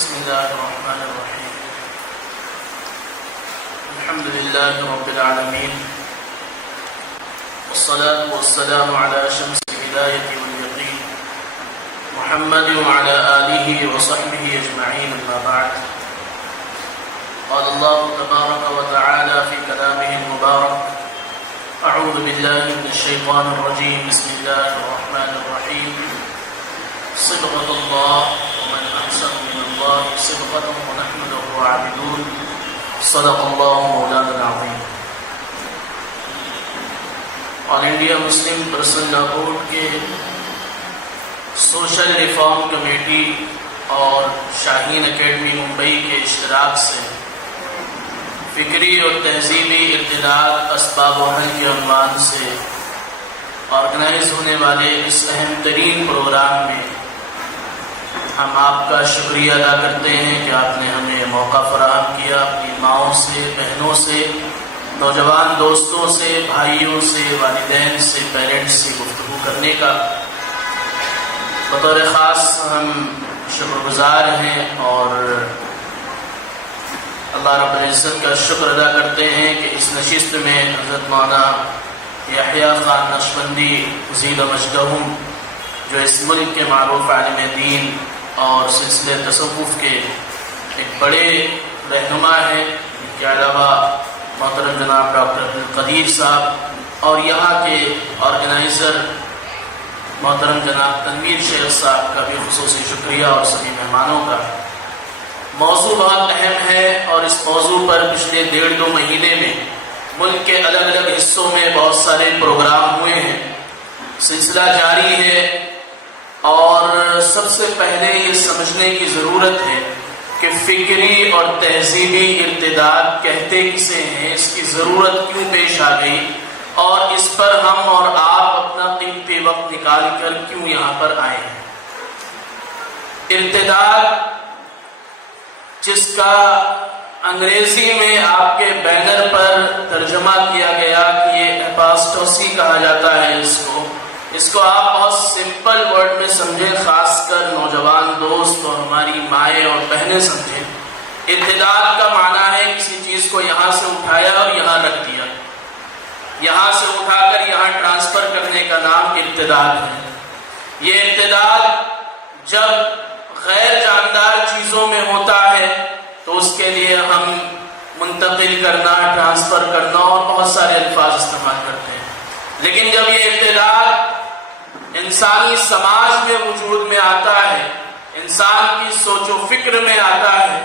بسم الله الرحمن الرحيم. الحمد لله رب العالمين، والصلاة والسلام على شمس الهداية واليقين محمد وعلى آله وصحبه أجمعين، أما بعد. قال الله تبارك وتعالى في كلامه المبارك: أعوذ بالله من الشيطان الرجيم، بسم الله الرحمن الرحيم. صبغة الله ومن أحسن من الله صبغة ونحن له عابدون. صدق الله مولانا العظيم. آل انڈیا مسلم پرسنل لا بورڈ کے سوشل ریفارم کمیٹی اور شاہین اکیڈمی ممبئی کے اشتراک سے فکری اور تہذیبی ارتداد اسباب و حل کے عنوان سے آرگنائز ہونے والے اس اہم ترین پروگرام میں ہم آپ کا شکریہ ادا کرتے ہیں کہ آپ نے ہمیں موقع فراہم کیا اپنی ماؤں سے، بہنوں سے، نوجوان دوستوں سے، بھائیوں سے، والدین سے، پیرنٹس سے گفتگو کرنے کا۔ بطور خاص ہم شکر گزار ہیں اور اللہ رب العزت کا شکر ادا کرتے ہیں کہ اس نشست میں حضرت مولانا یحییٰ خان نقشبندی زیل مجدہم، جو اس ملک کے معروف عالم دین اور سلسلے تصوف کے ایک بڑے رہنما ہیں، ان کے علاوہ محترم جناب ڈاکٹر عبدالقدیر صاحب اور یہاں کے آرگنائزر محترم جناب تنویر شیخ صاحب کا بھی خصوصی شکریہ، اور سبھی مہمانوں کا۔ موضوع بہت اہم ہے اور اس موضوع پر پچھلے 1.5-2 مہینے میں ملک کے الگ الگ حصوں میں بہت سارے پروگرام ہوئے ہیں، سلسلہ جاری ہے۔ اور سب سے پہلے یہ سمجھنے کی ضرورت ہے کہ فکری اور تہذیبی ارتداد کہتے کسے ہیں، اس کی ضرورت کیوں پیش آ گئی، اور اس پر ہم اور آپ اپنا قیمتی وقت نکال کر کیوں یہاں پر آئے ہیں۔ ارتداد، جس کا انگریزی میں آپ کے بینر پر ترجمہ کیا گیا کہ یہ اپاسٹوسی کہا جاتا ہے، اس کو آپ بہت سمپل ورڈ میں سمجھیں، خاص کر نوجوان دوست اور ہماری مائیں اور بہنیں سمجھیں۔ ارتداد کا معنی ہے کسی چیز کو یہاں سے اٹھایا اور یہاں رکھ دیا، یہاں سے اٹھا کر یہاں ٹرانسفر کرنے کا نام ارتداد ہے۔ یہ ارتداد جب غیر جاندار چیزوں میں ہوتا ہے تو اس کے لیے ہم منتقل کرنا، ٹرانسفر کرنا اور بہت سارے الفاظ استعمال کرتے ہیں، لیکن جب یہ ارتداد انسانی سماج میں وجود میں آتا ہے، انسان کی سوچ و فکر میں آتا ہے،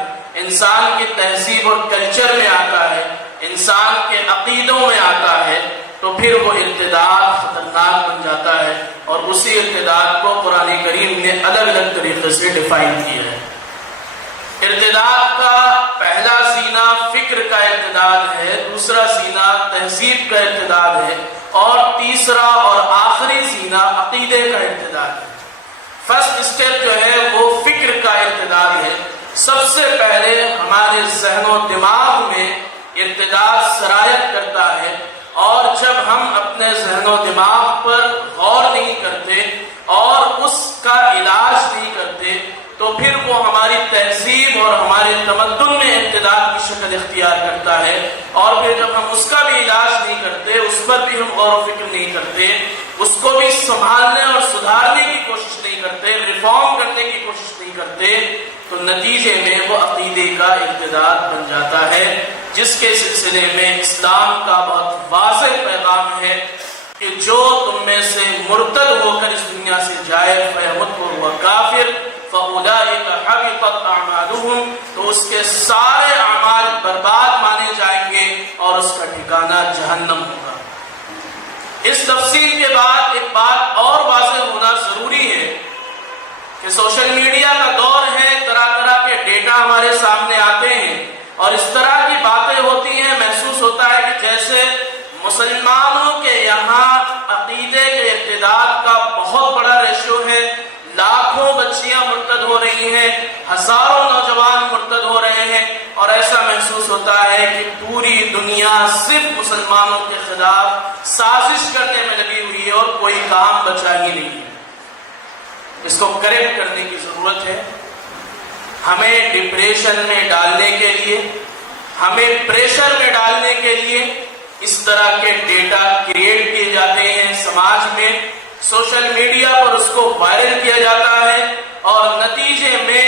انسان کی تہذیب اور کلچر میں آتا ہے، انسان کے عقیدوں میں آتا ہے، تو پھر وہ ارتداد خطرناک بن جاتا ہے، اور اسی ارتداد کو قرآن کریم نے الگ الگ طریقے سے ڈیفائن کیا ہے۔ ارتداد کا پہلا زینہ فکر کا ارتداد ہے، دوسرا زینہ تہذیب کا ارتداد ہے، اور تیسرا اور آخری زینہ عقیدے کا ارتداد ہے۔ فرسٹ اسٹیپ جو ہے وہ فکر کا ارتداد ہے۔ سب سے پہلے ہمارے ذہن و دماغ میں ارتداد سرایت کرتا ہے، اور جب ہم اپنے ذہن و دماغ پر غور نہیں کرتے اور اس کا علاج نہیں کرتے تو پھر وہ ہماری تہذیب اور ہمارے تمدن میں ارتداد کی شکل اختیار کرتا ہے، اور پھر جب ہم اس کا بھی علاج نہیں کرتے، اس پر بھی ہم غور و فکر نہیں کرتے، اس کو بھی سنبھالنے اور سدھارنے کی کوشش نہیں کرتے، ریفارم کرنے کی کوشش نہیں کرتے، تو نتیجے میں وہ عقیدے کا ارتداد بن جاتا ہے، جس کے سلسلے میں اسلام کا بہت واضح پیغام ہے کہ جو تم میں سے مرتد ہو کر اس دنیا سے جائے فیمت وہو کافر فاولئک حبطت اعمالهم، تو اس کے سارے اعمال برباد مانے جائیں گے اور اس کا ٹھکانہ جہنم ہوگا۔ اس تفصیل کے بعد ایک بات اور واضح ہونا ضروری ہے کہ سوشل میڈیا کا دور ہے، طرح طرح کے ڈیٹا ہمارے سامنے آتے ہیں اور اس طرح کی باتیں ہوتی ہیں، محسوس ہوتا ہے کہ جیسے مسلمانوں کے یہاں عقیدے کے ارتداد کا بہت بڑا ریشو ہے، لاکھوں بچیاں مرتد ہو رہی ہیں، ہزاروں نوجوان مرتد ہو رہے ہیں، اور ایسا محسوس ہوتا ہے کہ پوری دنیا صرف مسلمانوں کے خلاف سازش کرنے میں لگی ہوئی ہے اور کوئی کام بچا ہی نہیں ہے۔ اس کو کریکٹ کرنے کی ضرورت ہے۔ ہمیں ڈپریشن میں ڈالنے کے لیے، ہمیں پریشر میں ڈالنے کے لیے اس طرح کے ڈیٹا کریٹ کیے جاتے ہیں سماج میں، سوشل میڈیا پر اس کو وائرل کیا جاتا ہے، اور نتیجے میں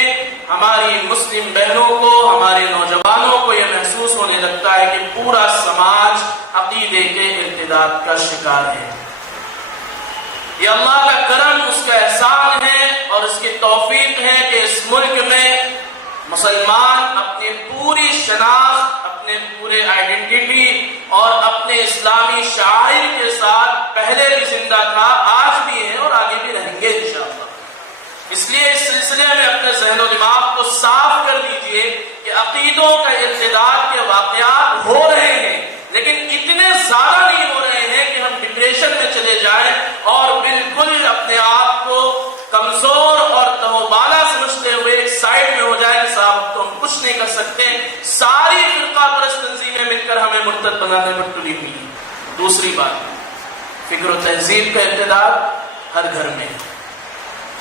ہماری مسلم بہنوں کو، ہمارے نوجوانوں کو یہ محسوس ہونے لگتا ہے کہ پورا سماج عقیدے کے ارتداد کا شکار ہے۔ یہ اللہ کا کرم، اس کا احسان ہے اور اس کی توفیق ہے کہ اس ملک میں مسلمان اپنی پوری شناخت، اپنے پورے آئیڈینٹی اور اپنے اسلامی شعائر کے ساتھ پہلے بھی زندہ تھا، آج بھی ہے اور آگے بھی رہیں گے انشاءاللہ۔ اس لیے اس سلسلے میں اپنے ذہن و دماغ کو صاف کر دیجئے کہ عقیدوں کا ارتداد کے واقعات ہو رہے ہیں، لیکن اتنے زیادہ نہیں ہو رہے ہیں کہ ہم ڈپریشن میں چلے جائیں اور بالکل اپنے آپ کو کمزور اور تہوبالا سمجھتے ہوئے ایک سائڈ میں ہو جائیں کہ صاحب تو ہم کچھ نہیں کر سکتے، ساری فرقہ پرست تنظیمیں مل کر ہمیں مرتد بنانے پر تلی ہوئی ہیں۔ دوسری بات، فکر و تہذیب کا ارتداد ہر گھر میں ہے،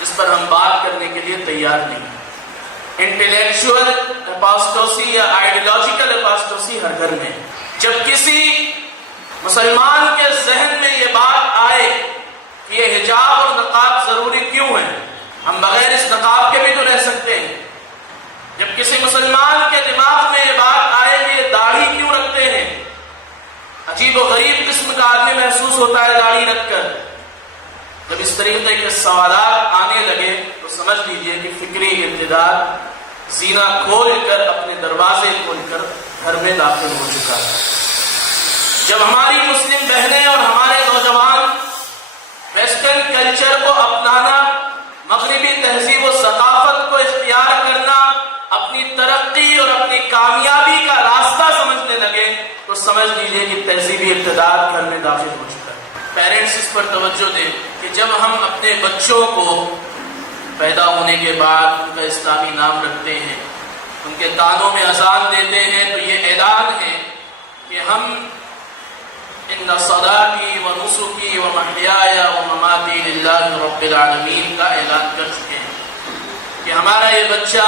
جس پر ہم بات کرنے کے لیے تیار نہیں ہیں۔ انٹلیکچوئل اپاسٹوسی یا آئیڈیولوجیکل اپاسٹوسی ہر گھر میں ہے۔ جب کسی مسلمان کے ذہن میں یہ بات آئے کہ یہ حجاب اور نقاب ضروری کیوں ہے، ہم بغیر اس نقاب کے بھی تو رہ سکتے ہیں، جب کسی مسلمان کے دماغ میں یہ بات آئے کہ یہ داڑھی کیوں رکھتے ہیں، عجیب و غریب قسم کا آدمی محسوس ہوتا ہے داڑھی رکھ کر، جب اس طریقے کے سوالات آنے لگے تو سمجھ لیجئے کہ فکری ارتداد زینہ کھول کر، اپنے دروازے کھول کر گھر میں داخل ہو چکا ہے۔ جب ہماری مسلم بہنیں اور ہمارے نوجوان ویسٹرن کلچر کو اپنانا، مغربی تہذیب و ثقافت کو اختیار کرنا اپنی ترقی اور اپنی کامیابی کا راستہ سمجھنے لگے تو سمجھ لیجئے کہ تہذیبی ارتداد گھر میں داخل ہو چکا ہے۔ پیرنٹس اس پر توجہ دیں کہ جب ہم اپنے بچوں کو پیدا ہونے کے بعد ان کا اسلامی نام رکھتے ہیں، ان کے کانوں میں اذان دیتے ہیں، تو یہ اعلان ہے کہ ہم ان صلاتی و نسکی و محیای و مماتی للہ رب العالمین کا اعلان کر چکے ہیں کہ ہمارا یہ بچہ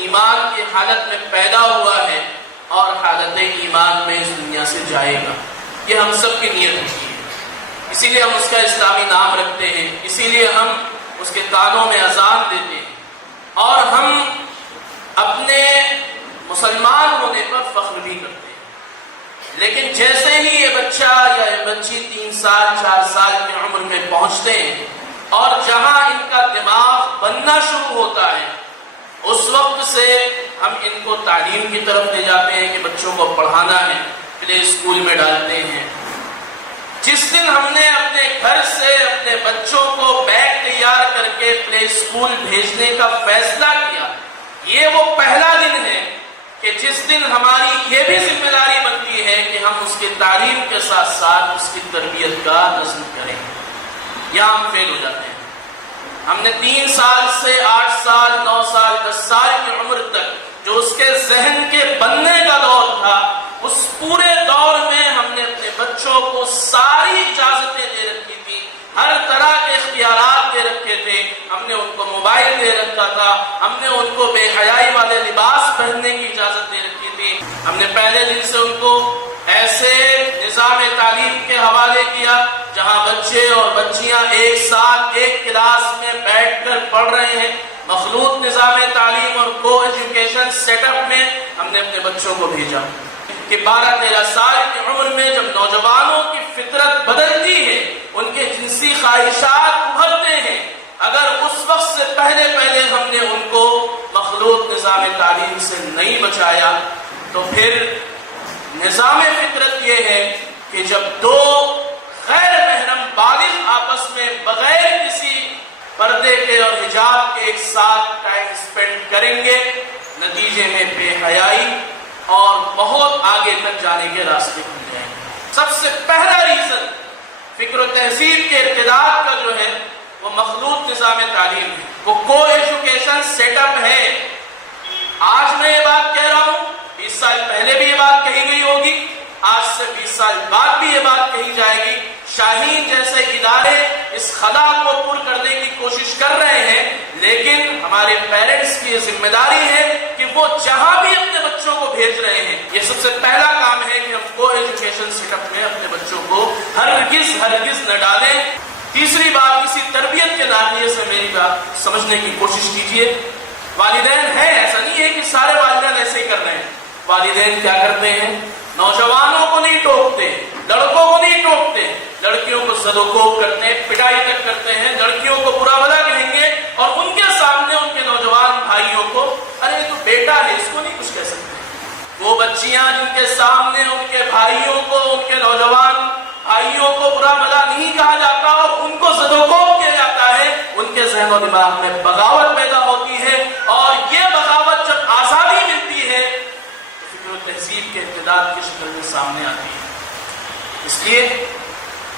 ایمان کی حالت میں پیدا ہوا ہے اور حالت ایمان میں اس دنیا سے جائے گا۔ یہ ہم سب کی نیت ہوتی ہے، اسی لیے ہم اس کا اسلامی نام رکھتے ہیں، اسی لیے ہم اس کے کانوں میں اذان دیتے ہیں، اور ہم اپنے مسلمان ہونے پر فخر بھی کرتے ہیں۔ لیکن جیسے ہی یہ بچہ یا یہ بچی 3 سال 4 سال کی عمر میں پہنچتے ہیں اور جہاں ان کا دماغ بننا شروع ہوتا ہے، اس وقت سے ہم ان کو تعلیم کی طرف لے جاتے ہیں کہ بچوں کو پڑھانا ہے، پلے اسکول میں ڈالتے ہیں۔ جس دن ہم نے اپنے گھر سے اپنے بچوں کو بیگ تیار کر کے پلے اسکول بھیجنے کا فیصلہ کیا، یہ وہ پہلا دن ہے کہ جس دن ہماری یہ بھی ذمہ داری بنتی ہے کہ ہم اس کی تعلیم کے ساتھ ساتھ اس کی تربیت کا نظم کریں۔ یہاں ہم فیل ہو جاتے ہیں۔ ہم نے 3 سال سے 8 سال 9 سال 10 سال کی عمر تک جو اس کے ذہن کے بننے کا دور تھا، اس پورے دور میں ہم نے اپنے بچوں کو ساری اجازتیں دے رکھی تھی، ہر طرح کے اختیارات دے رکھے تھے۔ ہم نے ان کو موبائل دے رکھا تھا، ہم نے ان کو بے حیائی والے لباس پہننے کی اجازت دے رکھی تھی۔ ہم نے پہلے دن سے ان کو ایسے نظام تعلیم کے حوالے کیا جہاں بچے اور بچیاں ایک ساتھ ایک کلاس میں بیٹھ کر پڑھ رہے ہیں۔ مخلوط نظام تعلیم اور کو ایجوکیشن سیٹ اپ میں ہم نے اپنے بچوں کو بھیجا کہ 12-13 سال کی عمر میں جب نوجوانوں کی فطرت بدلتی ہے، ان کے جنسی خواہشات ابھرتے ہیں، اگر اس وقت سے پہلے ہم نے ان کو مخلوط نظام تعلیم سے نہیں بچایا تو پھر نظام فطرت یہ ہے کہ جب 2 غیر محرم بالغ آپس میں بغیر کسی پردے کے اور حجاب کے ایک ساتھ ٹائم سپینڈ کریں گے، نتیجے میں بے حیائی اور بہت آگے تک جانے کے راستے کھل جائیں گے۔ سب سے پہلا ریزن فکر و تہذیب کے ارتداد کا جو ہے وہ مخلوط نظام تعلیم ہے، وہ کو ایجوکیشن سیٹ اپ ہے۔ آج میں یہ بات کہہ رہا ہوں، 20 سال پہلے بھی یہ بات کہی گئی ہوگی، آج سے 20 سال بعد بھی یہ بات کہی جائے گی، شاہین جیسے ادارے اس خلا کو پر کرنے کی کوشش کر رہے ہیں، لیکن ہمارے پیرنٹس کی یہ ذمہ داری ہے کہ وہ جہاں بھی اپنے بچوں کو بھیج رہے ہیں، یہ سب سے پہلا کام ہے کہ ہم کو ایجوکیشن سیٹ اپ میں اپنے بچوں کو ہرگز نہ ڈالیں۔ تیسری بات، اسی تربیت کے ناحیے سے میری بات سمجھنے کی کوشش کیجئے۔ والدین ہیں، ایسا نہیں ہے کہ سارے والدین ایسے ہی کر رہے ہیں، والدین کیا کرتے ہیں؟ نوجوانوں کو نہیں ٹوکتے، لڑکوں کو نہیں ٹوکتے، لڑکیوں کو زد و کوب کرتے ہیں، پٹائی تک کرتے ہیں، لڑکیوں کو برا بھلا کہیں گے، اور ان کے سامنے ان کے نوجوان بھائیوں کو ارے تو بیٹا ہے، اس کو نہیں کچھ کہہ سکتے۔ وہ بچیاں جن کے سامنے ان کے بھائیوں کو، ان کے نوجوان بھائیوں کو برا بھلا نہیں کہا جاتا اور ان کو زد و کوب کیا جاتا ہے، ان کے ذہن و دماغ میں بغاوت پیدا ہوتی ہے، اور یہ بغاوت جب آزادی ملتی ہے تو فکر و تہذیب کے امتداد کی شکل میں سامنے آتی ہے۔ اس لیے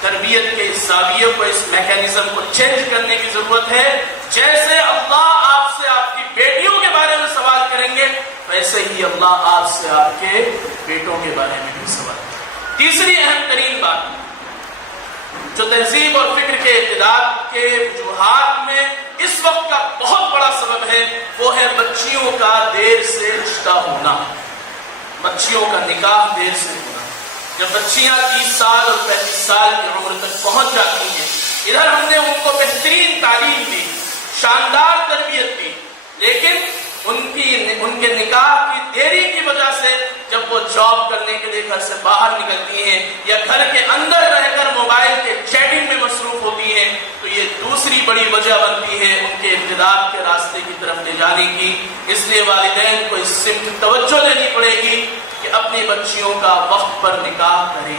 تربیت کے اس زاویے کو، اس میکینزم کو چینج کرنے کی ضرورت ہے۔ جیسے اللہ آپ سے آپ کی بیٹیوں کے بارے میں سوال کریں گے، ویسے ہی اللہ آپ سے آپ کے بیٹوں کے بارے میں بھی سوال کریں گے۔ تیسری اہم ترین بات جو تہذیب اور فکر کے ارتداد کے وجوہات میں اس وقت کا بہت بڑا سبب ہے، وہ ہے بچیوں کا دیر سے رشتہ ہونا، بچیوں کا نکاح دیر سے ہونا۔ جب بچیاں 30 سال اور 35 سال کی عمر تک پہنچ جاتی ہیں، ادھر ہم نے ان کو بہترین تعلیم دی، شاندار تربیت دی، لیکن ان کے نکاح کی دیری کی وجہ سے جب وہ جاب کرنے کے لیے گھر سے باہر نکلتی ہیں یا گھر کے اندر رہ کر موبائل کے چیٹنگ میں مصروف ہوتی ہیں، تو یہ دوسری بڑی وجہ بنتی ہے ان کے ارتداد کے راستے کی طرف لے جانے کی۔ اس لیے والدین کو اس سمت توجہ دینی پڑے گی کہ اپنی بچیوں کا وقت پر نکاح کریں،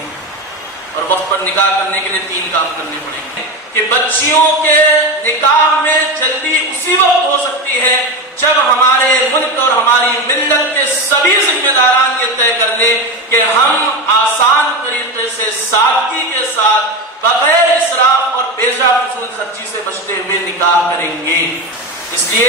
اور وقت پر نکاح کرنے کے لیے 3 کام کرنے پڑیں گے کہ بچیوں کے نکاح میں جلدی اسی وقت ہو سکتی ہے جب ہمارے ملک اور ہماری ملت کے سبھی ذمہ داران یہ طے کر لیں کہ ہم آسان طریقے سے سادگی کے ساتھ بغیر اسراف اور بے جا فضول خرچی سے بچتے ہوئے نکاح کریں گے۔ اس لیے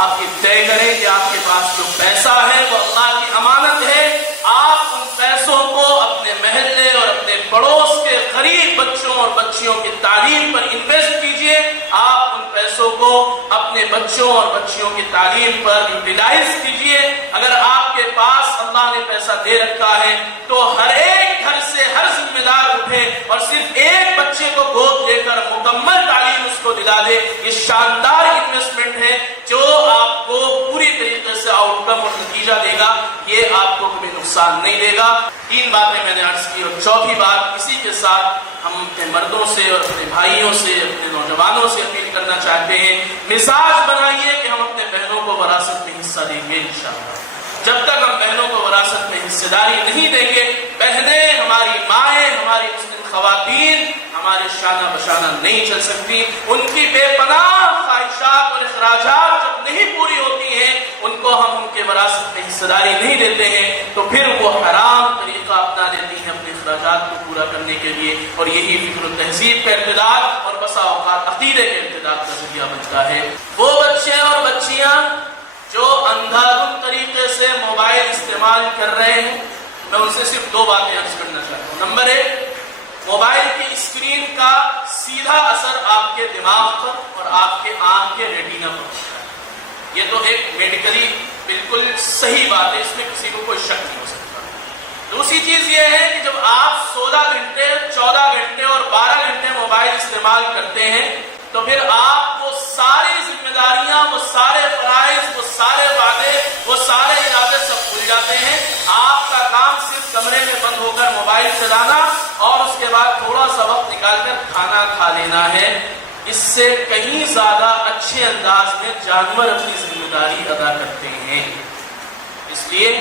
آپ یہ طے کریں کہ آپ کے پاس جو پیسہ ہے وہ اللہ کی امانت ہے، آپ ان پیسوں کو اپنے محلے اور اپنے پڑوس کے غریب بچوں اور بچیوں کی تعلیم پر انویسٹ کیجئے، آپ ان پیسوں کو اپنے بچوں اور بچیوں کی تعلیم پر یوٹیلائز کیجئے۔ اگر آپ کے پاس اللہ نے پیسہ دے رکھا ہے تو ہر ایک گھر سے ہر ذمہ دار اٹھے اور صرف ایک بچے کو گود دے کر مکمل تعلیم اس کو دلا دے۔ یہ شاندار انویسٹمنٹ ہے جو آپ کو پوری طریقے سے آؤٹ کم اور نتیجہ دے گا، یہ آپ کو کبھی نقصان نہیں دے گا۔ 3 باتیں میں نے عرض کی، اور چوتھی بات اسی کے ساتھ ہم اپنے مردوں سے اور اپنے بھائیوں سے، اپنے نوجوانوں سے اپیل کرنا چاہتے ہیں، مزاج بنائیے کہ ہم اپنے بہنوں کو وراثت میں حصہ دیں گے انشاءاللہ۔ جب تک ہم بہنوں کو وراثت میں حصہ داری نہیں دیں گے، بہنیں، ہماری مائیں، ہماری مسلم خواتین ہمارے شانہ بشانہ نہیں چل سکتی۔ ان کی بے پناہ خواہشات اور اخراجات جب نہیں پوری ہوتی ہیں، ان کو ہم ان کے وراثت میں حصہ داری نہیں دیتے ہیں، تو پھر وہ حرام طریقہ اپنا لیتی ہیں اپنے اخراجات کو پورا کرنے کے لیے، اور یہی فکر و تہذیب کا ارتداد اور بسا اوقات عقیدے کے ارتداد کا ذریعہ بنتا ہے۔ وہ بچے اور بچیاں جو اندھادھند طریقے سے موبائل استعمال کر رہے ہیں، میں ان سے صرف 2 باتیں عرض کرنا چاہتا ہوں۔ نمبر 1، موبائل کی اسکرین کا سیدھا اثر آپ کے دماغ پر اور آپ کے آنکھ کے ریٹینا پر ہوتا ہے، یہ تو ایک میڈیکلی بالکل صحیح بات ہے، اس میں کسی کو کوئی شک نہیں ہو سکتا۔ دوسری چیز یہ ہے کہ جب آپ 16 گھنٹے، 14 گھنٹے اور 12 گھنٹے موبائل استعمال کرتے ہیں تو پھر آپ وہ ساری ذمہ داریاں، وہ سارے فرائض، وہ سارے وعدے، وہ سارے ارادے سب بھول جاتے ہیں۔ آپ کا کام صرف کمرے میں بند ہو کر موبائل چلانا اور اس کے بعد تھوڑا سا وقت نکال کر کھانا کھا لینا ہے۔ اس سے کہیں زیادہ اچھے انداز میں جانور اپنی ذمہ داری ادا کرتے ہیں۔ اس لیے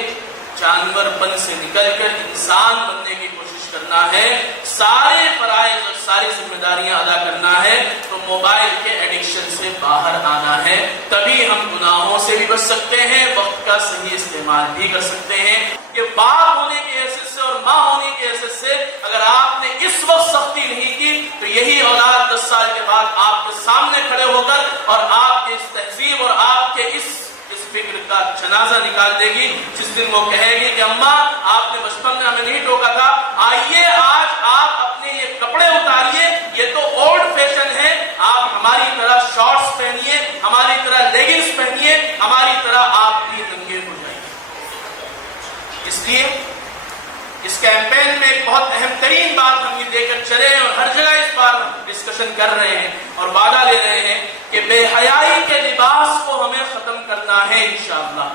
جانور پن سے نکل کر انسان بننے کی کوشش کرنا ہے، سارے فرائض اور ساری ذمہ داریاں ادا کرنا ہے، تو موبائل کے ایڈکشن سے باہر آنا ہے، تبھی ہم گناہوں سے بھی بچ سکتے ہیں، وقت کا صحیح استعمال بھی کر سکتے ہیں۔ کہ باپ ہونے کی حیثیت سے اور ماں ہونے کی حیثیت سے اگر آپ نے اس وقت سختی نہیں کی تو یہی اولاد 10 سال کے بعد آپ کے سامنے کھڑے ہو کر اور آپ کے اس تہذیب اور آپ کے اس فکر کا جنازہ نکال دے گی، جس دن وہ کہے گی کہ اماں آپ نے بچپن میں ہمیں نہیں ٹوکا تھا، آئیے آج آپ اپنے یہ شارٹس پہنیے، ہماری طرح لیگنگز پہنیے، ہماری طرح آپ بھی ننگے ہو جائیے۔ اس لیے اس کیمپین میں ایک بہت اہم ترین بات ہم یہ دے کر چلے ہیں اور ہر جگہ اس بار ڈسکشن کر رہے ہیں اور وعدہ لے رہے ہیں کہ بے حیائی کے لباس کو ہمیں ختم کرنا ہے انشاءاللہ۔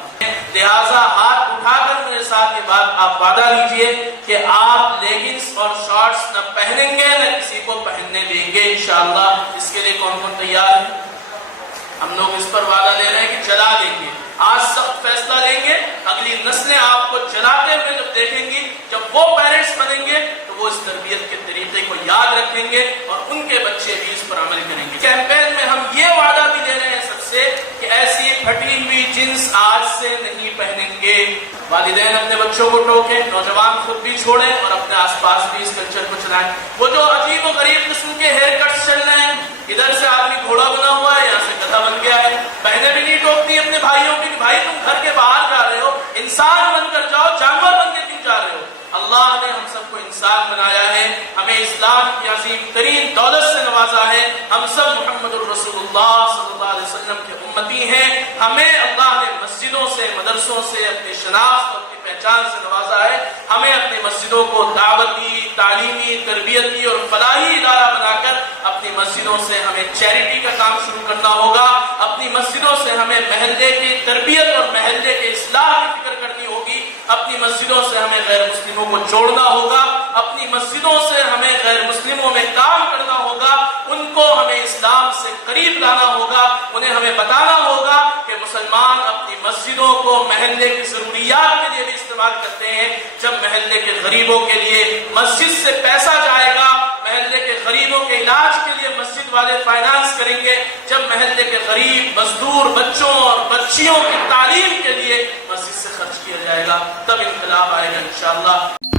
لہٰذا ہاتھ اٹھا کر میرے ساتھ یہ بات آپ وعدہ لیجئے کہ آپ لیگنگز اور شارٹس نہ پہنیں گے نہ کسی کو پہننے دیں گے انشاءاللہ۔ اس کے لیے کون کون تیار ہے؟ ہم لوگ اس پر وعدہ لے رہے ہیں کہ جلا دیں گے، آج سخت فیصلہ لیں گے، اگلی نسلیں آپ کو جلاتے ہوئے جب دیکھیں گی، جب وہ پیرنٹس بنیں گے تو وہ اس تربیت کے طریقے کو یاد رکھیں گے اور ان کے بچے بھی اس پر عمل کریں گے۔ کیمپین میں ہم یہ وعدہ بھی لے رہے ہیں سب سے کہ ایسی پھٹی ہوئی جنس آج سے نہیں پہنیں گے۔ والدین اپنے بچوں کو ٹوکیں، نوجوان خود بھی چھوڑیں اور اپنے آس پاس بھی اس کلچر کو چلائیں۔ وہ جو عجیب و غریب قسم کے ہیئر کٹس چل رہے ہیں، ادھر سے آدمی گھوڑا بنا ہوا ہے، یہاں سے گدھا بن گیا ہے، بہنیں بھی نہیں ٹوکتی اپنے بھائیوں کی کہ بھائی تم گھر کے باہر جا رہے ہو، انسان بن کر جاؤ، جانور بن کے کیوں جا رہے ہو؟ اللہ نے ہم سب کو انسان بنایا ہے، ہمیں اسلام کی عظیم ترین دولت سے نوازا ہے، ہم سب محمد الرسول اللہ صلی اللہ علیہ وسلم کے امتی ہیں، ہمیں اللہ نے مسجدوں سے، مدرسوں سے اپنی شناخت اور اپنی پہچان سے نوازا ہے۔ ہمیں اپنی مسجدوں کو دعوتی، تعلیمی، تربیتی اور فلاحی ادارہ بنا کر اپنی مسجدوں سے ہمیں چیریٹی کا کام شروع کرنا ہوگا، اپنی مسجدوں سے ہمیں محلے کی تربیت اور محلے کے اصلاح کی فکر کرنی ہوگی، اپنی مسجدوں سے ہمیں غیر مسلموں کو جوڑنا ہوگا، اپنی مسجدوں سے ہمیں غیر مسلموں میں کام کرنا ہوگا، ان کو ہمیں اسلام سے قریب لانا ہوگا، انہیں ہمیں بتانا ہوگا کہ مسلمان اپنی مسجدوں کو محلے کی ضروریات کے لیے بھی استعمال کرتے ہیں۔ جب محلے کے غریبوں کے لیے مسجد سے پیسہ جائے گا، محلے کے غریبوں کے علاج کے لیے مسجد والے فائنانس کریں گے، جب محلے کے غریب مزدور بچوں اور بچیوں کی تعلیم کے لیے مسجد سے خرچ کیا جائے گا، تب انقلاب آئے گا انشاءاللہ۔